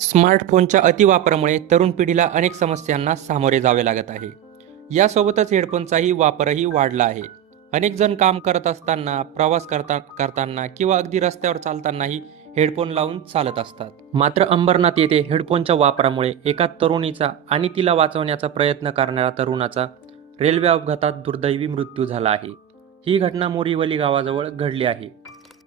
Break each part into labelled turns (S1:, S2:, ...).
S1: स्मार्टफोनच्या अतिवापरामुळे तरुण पिढीला अनेक समस्यांना सामोरे जावे लागत आहे. यासोबतच हेडफोनचाही वापरही वाढला आहे. अनेक जण काम करत असताना प्रवास करता करताना किंवा अगदी रस्त्यावर चालतानाही हेडफोन लावून चालत असतात. मात्र अंबरनाथ येथे हेडफोनच्या वापरामुळे एका तरुणीचा आणि तिला वाचवण्याचा प्रयत्न करणाऱ्या तरुणाचा रेल्वे अपघातात दुर्दैवी मृत्यू झाला आहे. ही घटना मोरीवली गावाजवळ घडली आहे.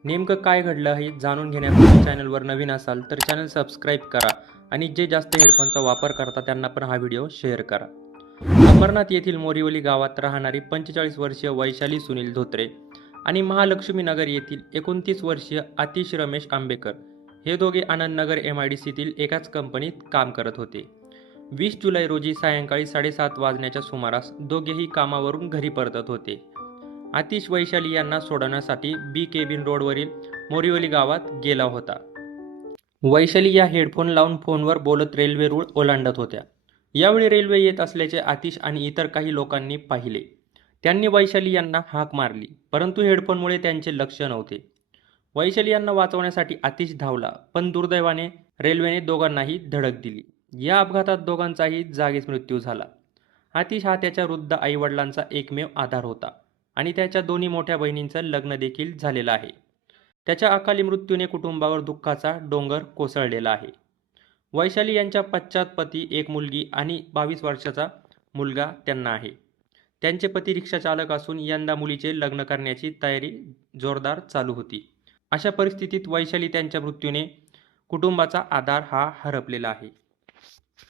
S1: नेमकं काय घडलं हे जाणून घेण्यासाठी चॅनलवर नवीन असाल तर चॅनल सबस्क्राईब करा आणि जे जास्त हेडफोनचा वापर करता त्यांना पण हा व्हिडिओ शेअर करा. अंबरनाथ येथील मोरिवली गावात राहणारी पंचेचाळीस वर्षीय वैशाली सुनील धोत्रे आणि महालक्ष्मी नगर येथील एकोणतीस वर्षीय आतिश रमेश आंबेकर हे दोघे आनंदनगर एम आय डी सीतील एकाच कंपनीत काम करत होते. वीस जुलै रोजी सायंकाळी साडेसात वाजण्याच्या सुमारास दोघेही कामावरून घरी परतत होते. आतिश वैशाली यांना सोडवण्यासाठी बी केबिन रोडवरील मोरिवली गावात गेला होता. वैशाली या हेडफोन लावून फोनवर बोलत रेल्वे रूळ ओलांडत होत्या. यावेळी रेल्वे येत असल्याचे आतिश आणि इतर काही लोकांनी पाहिले. त्यांनी वैशाली यांना हाक मारली परंतु हेडफोनमुळे त्यांचे लक्ष नव्हते. वैशाली यांना वाचवण्यासाठी आतिश धावला पण दुर्दैवाने रेल्वेने दोघांनाही धडक दिली. या अपघातात दोघांचाही जागीच मृत्यू झाला. आतिश हा त्याच्या वृद्ध आईवडिलांचा एकमेव आधार होता. आणि त्याच्या दोन्ही मोठ्या बहिणींचं लग्न देखील झालेलं आहे. त्याच्या अकाली मृत्यूने कुटुंबावर दुःखाचा डोंगर कोसळलेला आहे. वैशाली यांच्या पश्चात पती एक मुलगी आणि बावीस वर्षाचा मुलगा त्यांना आहे. त्यांचे पती रिक्षाचालक असून यंदा मुलीचे लग्न करण्याची तयारी जोरदार चालू होती. अशा परिस्थितीत वैशाली त्यांच्या मृत्यूने कुटुंबाचा आधार हा हरपलेला आहे.